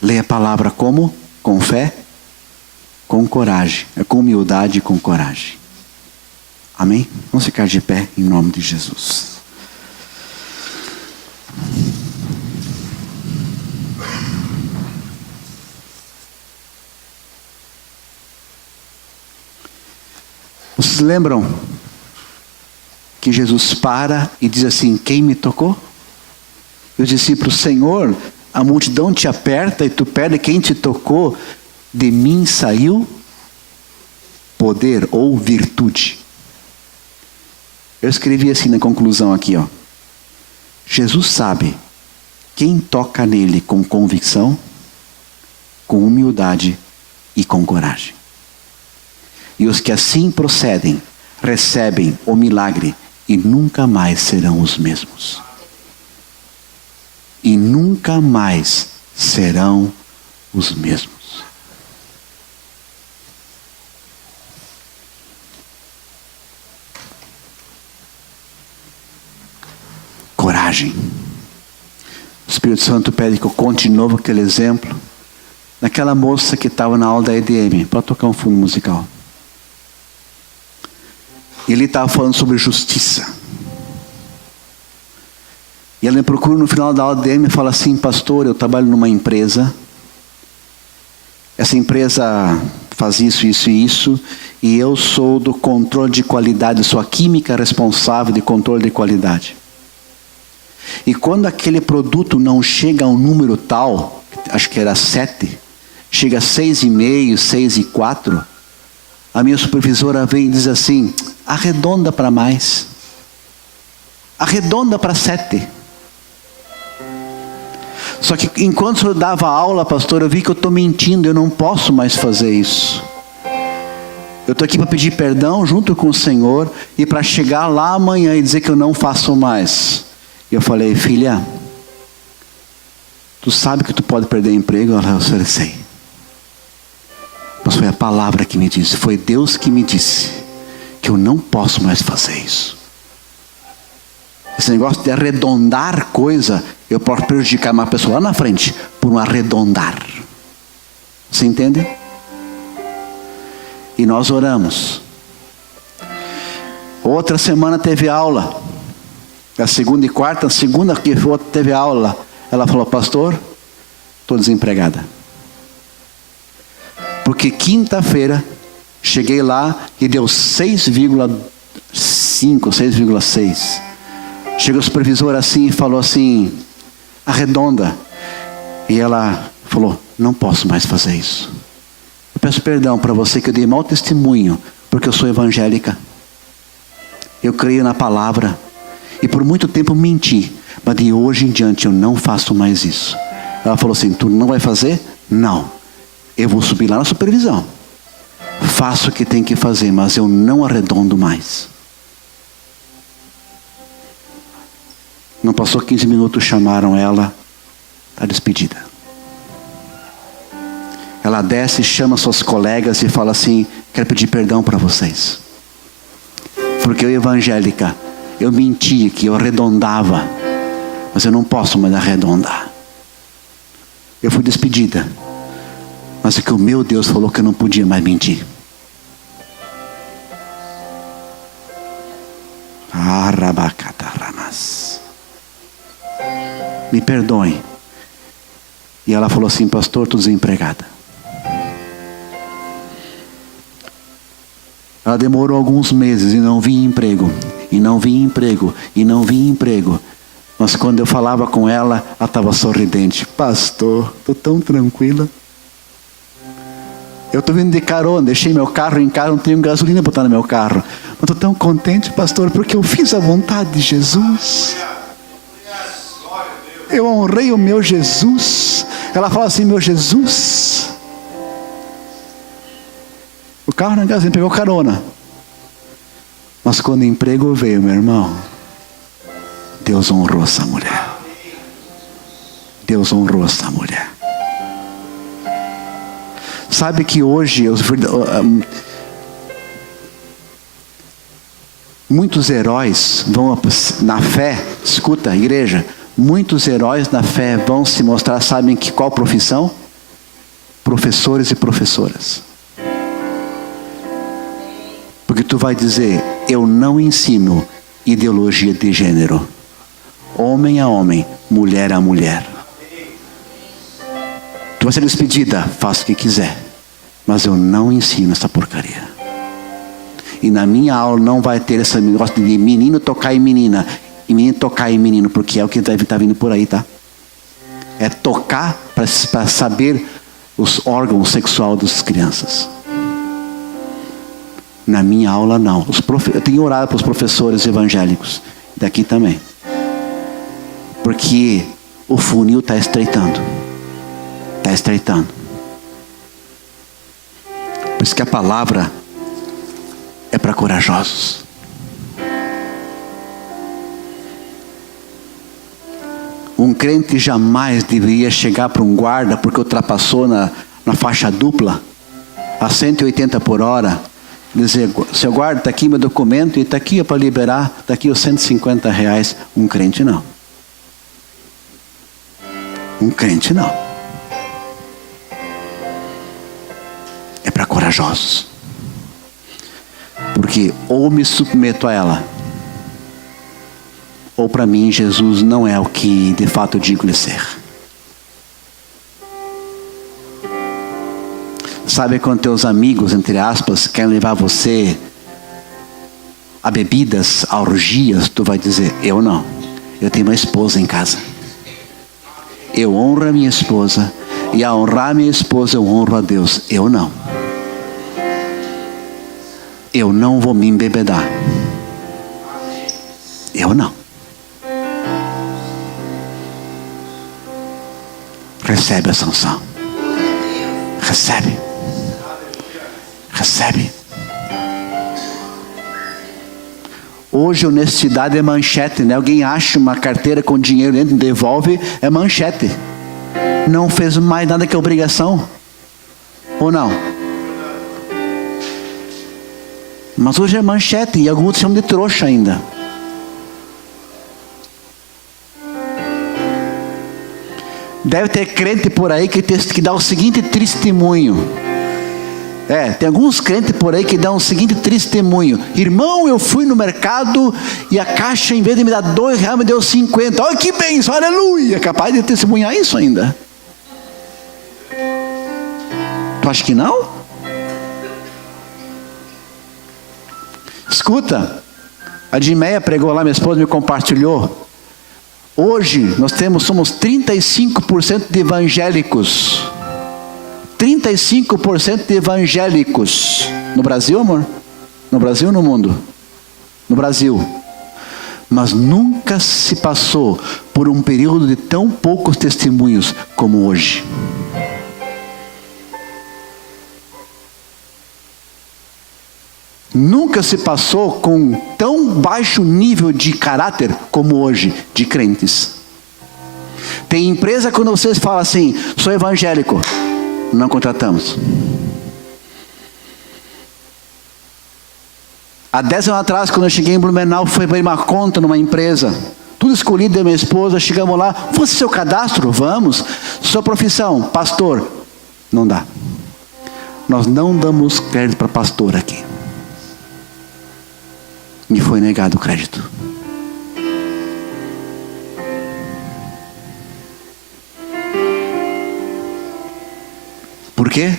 Leia a palavra como? Com fé, com coragem. É com humildade e com coragem. Amém? Vamos ficar de pé em nome de Jesus. Vocês lembram que Jesus para e diz assim, quem me tocou? E os discípulos, Senhor, a multidão te aperta e tu perde quem te tocou. De mim saiu poder ou virtude. Eu escrevi assim na conclusão aqui, ó. Jesus sabe quem toca nele com convicção, com humildade e com coragem. E os que assim procedem, recebem o milagre e nunca mais serão os mesmos. E nunca mais serão os mesmos. Coragem. O Espírito Santo pede que eu conte de novo aquele exemplo daquela moça que estava na aula da EDM, para tocar um fundo musical. E ele estava falando sobre justiça. E ela me procura no final da aula da EDM e fala assim, pastor, eu trabalho numa empresa. Essa empresa faz isso, isso e isso. E eu sou do controle de qualidade, sou a química responsável de controle de qualidade. E quando aquele produto não chega a um número tal, acho que era 7, chega a 6,5, 6,4, a minha supervisora vem e diz assim: arredonda para mais. Arredonda para 7. Só que enquanto eu dava aula, pastor, eu vi que eu estou mentindo, eu não posso mais fazer isso. Eu estou aqui para pedir perdão junto com o Senhor e para chegar lá amanhã e dizer que eu não faço mais. E eu falei: filha, tu sabe que tu pode perder o emprego? Eu falei: sei. Mas foi a palavra que me disse, foi Deus que me disse que eu não posso mais fazer isso. Esse negócio de arredondar coisa, eu posso prejudicar uma pessoa lá na frente por um arredondar. Você entende? E nós oramos. Outra semana teve aula. A segunda e quarta, a segunda que teve aula, ela falou: pastor, estou desempregada. Porque quinta-feira, cheguei lá e deu 6,5, 6,6. Chegou o supervisor assim e falou assim: arredonda. E ela falou: não posso mais fazer isso. Eu peço perdão para você que eu dei mau testemunho, porque eu sou evangélica. Eu creio na palavra. E por muito tempo menti. Mas de hoje em diante eu não faço mais isso. Ela falou assim: tu não vai fazer? Não. Eu vou subir lá na supervisão. Faço o que tem que fazer, mas eu não arredondo mais. Não passou 15 minutos, chamaram ela. Está despedida. Ela desce, chama suas colegas e fala assim: quero pedir perdão para vocês. Porque eu, evangélica, eu mentia que eu arredondava. Mas eu não posso mais arredondar. Eu fui despedida. Mas é que o meu Deus falou que eu não podia mais mentir. Me perdoem. E ela falou assim: pastor, estou desempregada. Ela demorou alguns meses e não vinha emprego. E não vinha emprego. E não vinha emprego. Mas quando eu falava com ela, ela estava sorridente. Pastor, estou tão tranquila. Eu estou vindo de carona, deixei meu carro em casa, não tenho gasolina para botar no meu carro. Mas estou tão contente, pastor, porque eu fiz a vontade de Jesus. Eu honrei o meu Jesus. Ela fala assim: meu Jesus. O carro na gasolina, pegou carona. Mas quando o emprego veio, meu irmão, Deus honrou essa mulher. Deus honrou essa mulher. Sabe que hoje muitos heróis vão na fé, escuta, igreja, muitos heróis na fé vão se mostrar, sabem que qual profissão? Professores e professoras. Porque tu vai dizer: eu não ensino ideologia de gênero. Homem a homem, mulher a mulher. Tu vai ser despedida, faça o que quiser. Mas eu não ensino essa porcaria. E na minha aula não vai ter esse negócio de menino tocar em menina. E menino tocar em menino, porque é o que deve estar vindo por aí, tá? É tocar para saber os órgãos sexuais das crianças. Na minha aula não. Eu tenho orado para os professores evangélicos. Daqui também. Porque o funil está estreitando. Está estreitando. Por isso que a palavra é para corajosos. Um crente jamais deveria chegar para um guarda porque ultrapassou na faixa dupla a 180 por hora. Dizer: seu guarda, está aqui meu documento e está aqui para liberar, está aqui os R$150. Um crente não. Um crente não. É para corajosos. Porque ou me submeto a ela, ou para mim Jesus não é o que de fato eu digo lhe ser. Sabe quando teus amigos, entre aspas, querem levar você a bebidas, a orgias, tu vai dizer: eu não. Eu tenho uma esposa em casa. Eu honro a minha esposa. E a honrar a minha esposa, eu honro a Deus. Eu não. Eu não vou me embebedar. Eu não. Recebe a sanção. Recebe. Recebe. Hoje honestidade é manchete, né? Alguém acha uma carteira com dinheiro dentro, devolve, é manchete. Não fez mais nada que obrigação. Ou não? Mas hoje é manchete e alguns chamam de trouxa ainda. Deve ter crente por aí que dá o seguinte testemunho. Tem alguns crentes por aí que dão o seguinte testemunho: irmão, eu fui no mercado e a caixa, em vez de me dar R$2, me deu 50. Olha que bênção, aleluia. Capaz de testemunhar isso ainda? Tu acha que não? Escuta, a Dimeia pregou lá, minha esposa me compartilhou. Hoje nós somos 35% de evangélicos. 35% de evangélicos. No Brasil, amor? No Brasil ou no mundo? No Brasil. Mas nunca se passou por um período de tão poucos testemunhos como hoje. Nunca se passou com tão baixo nível de caráter como hoje, de crentes. Tem empresa quando vocês falam assim: sou evangélico, não contratamos. Há 10 anos atrás, quando eu cheguei em Blumenau, fui abrir uma conta numa empresa. Tudo escolhido da minha esposa, chegamos lá. Você seu cadastro? Vamos. Sua profissão? Pastor. Não dá. Nós não damos crédito para pastor aqui. Me foi negado o crédito. Por quê?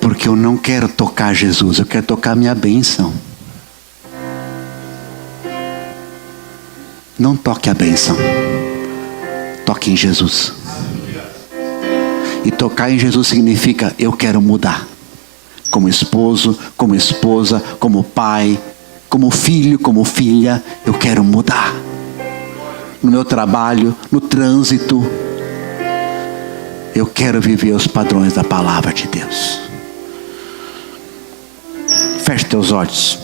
Porque eu não quero tocar Jesus, eu quero tocar minha bênção. Não toque a bênção, toque em Jesus. E tocar em Jesus significa: eu quero mudar. Como esposo, como esposa, como pai, como filho, como filha, eu quero mudar. No meu trabalho, no trânsito, eu quero viver os padrões da palavra de Deus. Feche teus olhos.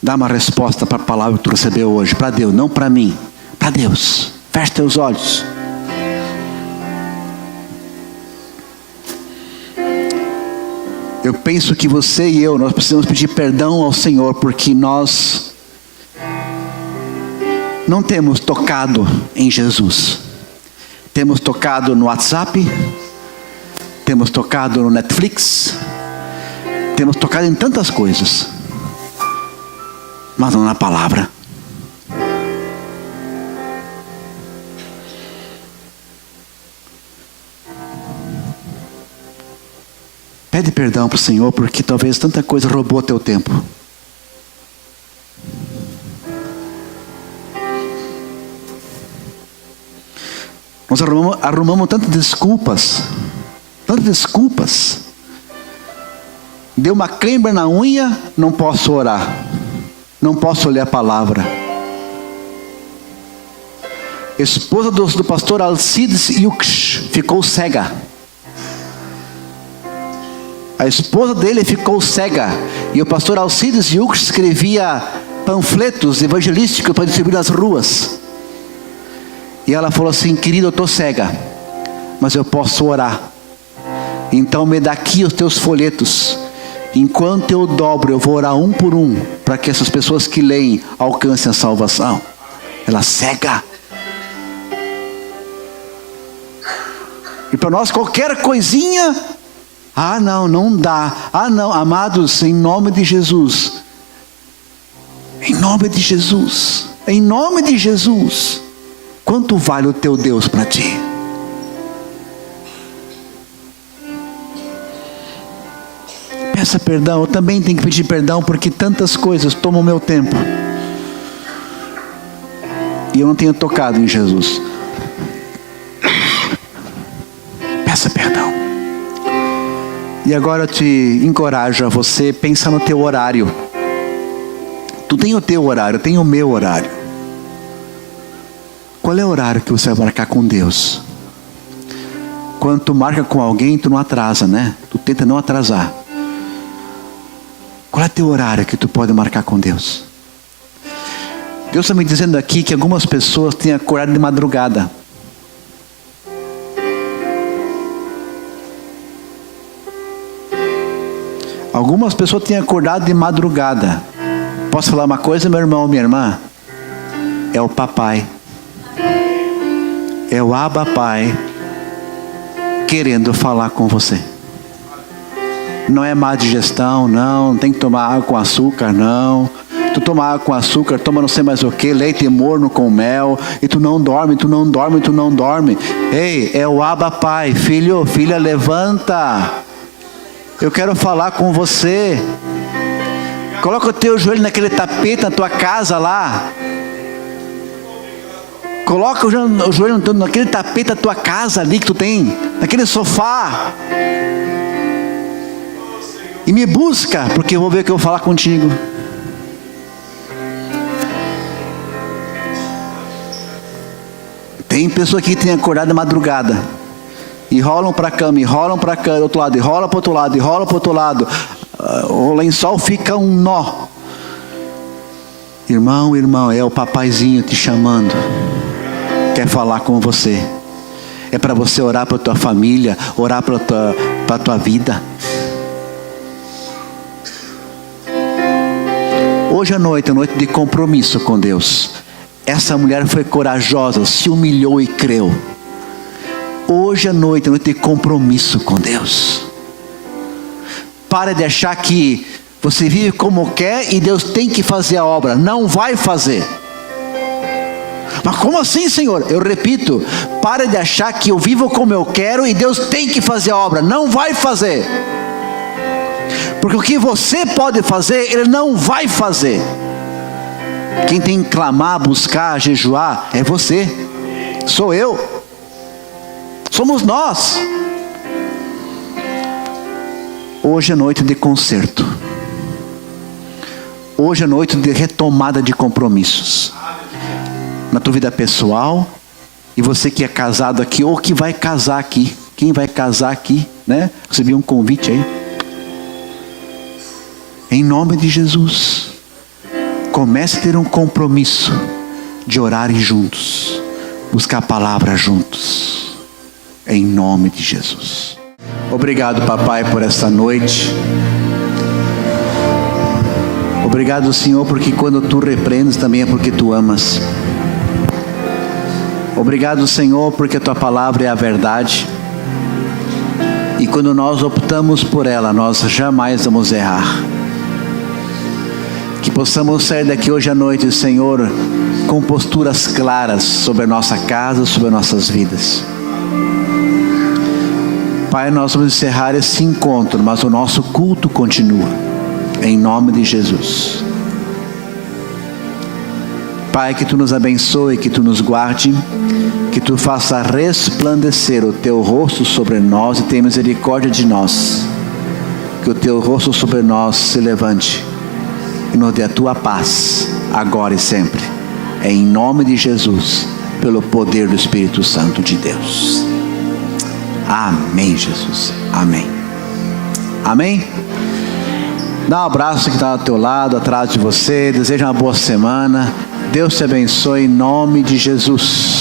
Dá uma resposta para a palavra que tu recebeu hoje. Para Deus, não para mim. Para Deus. Feche teus olhos. Eu penso que você e eu, nós precisamos pedir perdão ao Senhor, porque nós não temos tocado em Jesus. Temos tocado no WhatsApp, temos tocado no Netflix, temos tocado em tantas coisas, mas não na palavra. Pede perdão para o Senhor, porque talvez tanta coisa roubou teu tempo. Nós arrumamos tantas desculpas. Tantas desculpas. Deu uma cãibra na unha, não posso orar. Não posso ler a palavra. Esposa do pastor Alcides Yuksh ficou cega. A esposa dele ficou cega. E o pastor Alcides Yuksh escrevia panfletos evangelísticos para distribuir nas ruas. E ela falou assim: querido, eu estou cega, mas eu posso orar. Então me dá aqui os teus folhetos. Enquanto eu dobro, eu vou orar um por um, para que essas pessoas que leem alcancem a salvação. Ela cega. E para nós qualquer coisinha, não dá. Não, amados, em nome de Jesus. Em nome de Jesus. Em nome de Jesus. Quanto vale o teu Deus para ti? Peça perdão. Eu também tenho que pedir perdão, porque tantas coisas tomam meu tempo. e eu não tenho tocado em Jesus. Peça perdão. E agora eu te encorajo a você pensar no teu horário. Tu tem o teu horário, eu tenho o meu horário. Qual é o horário que você vai marcar com Deus? Quando tu marca com alguém, tu não atrasa, né? Tu tenta não atrasar. Qual é o teu horário que tu pode marcar com Deus? Deus está me dizendo aqui que algumas pessoas têm acordado de madrugada. Algumas pessoas têm acordado de madrugada. Posso falar uma coisa, meu irmão, minha irmã? É o papai. É o Abba Pai querendo falar com você. Não é má digestão, não tem que tomar água com açúcar, não. Tu toma água com açúcar, toma não sei mais o que, leite morno com mel, e tu não dorme, tu não dorme, tu não dorme. Ei, é o Abba Pai. Filho, filha, levanta. Eu quero falar com você. Coloca o teu joelho naquele tapete na tua casa lá. Coloca o joelho naquele tapete da tua casa ali que tu tem, naquele sofá. E me busca, porque eu vou ver o que eu vou falar contigo. Tem pessoa que tem acordado de madrugada. E rolam para a cama, e rolam para cá, do outro lado, e rola para o outro lado, e rola para o outro lado. O lençol fica um nó. Irmão, irmão, é o papaizinho te chamando. Quer falar com você. É para você orar para a tua família, orar para a tua vida. Hoje à noite é noite de compromisso com Deus. Essa mulher foi corajosa, se humilhou e creu. Hoje à noite é noite de compromisso com Deus. Para de achar que você vive como quer e Deus tem que fazer a obra. Não vai fazer. Mas como assim, Senhor? Eu repito, para de achar que eu vivo como eu quero e Deus tem que fazer a obra. Não vai fazer. Porque o que você pode fazer, Ele não vai fazer. Quem tem que clamar, buscar, jejuar, é você. Sou eu. Somos nós. Hoje é noite de conserto. Hoje é noite de retomada de compromissos. Na tua vida pessoal. E você que é casado aqui, ou que vai casar aqui. Quem vai casar aqui, né? Recebi um convite aí. Em nome de Jesus. Comece a ter um compromisso de orarem juntos. Buscar a palavra juntos. Em nome de Jesus. Obrigado, papai, por esta noite. Obrigado, Senhor, porque quando tu repreendes também é porque tu amas. Obrigado, Senhor, porque a tua palavra é a verdade. E quando nós optamos por ela, nós jamais vamos errar. Que possamos sair daqui hoje à noite, Senhor, com posturas claras sobre a nossa casa, sobre as nossas vidas. Pai, nós vamos encerrar esse encontro, mas o nosso culto continua. Em nome de Jesus. Pai, que tu nos abençoe, que tu nos guarde, que tu faça resplandecer o teu rosto sobre nós e tenha misericórdia de nós. Que o teu rosto sobre nós se levante e nos dê a tua paz, agora e sempre. Em nome de Jesus, pelo poder do Espírito Santo de Deus. Amém, Jesus. Amém. Amém. Dá um abraço que está ao teu lado, atrás de você. Deseja uma boa semana. Deus te abençoe em nome de Jesus.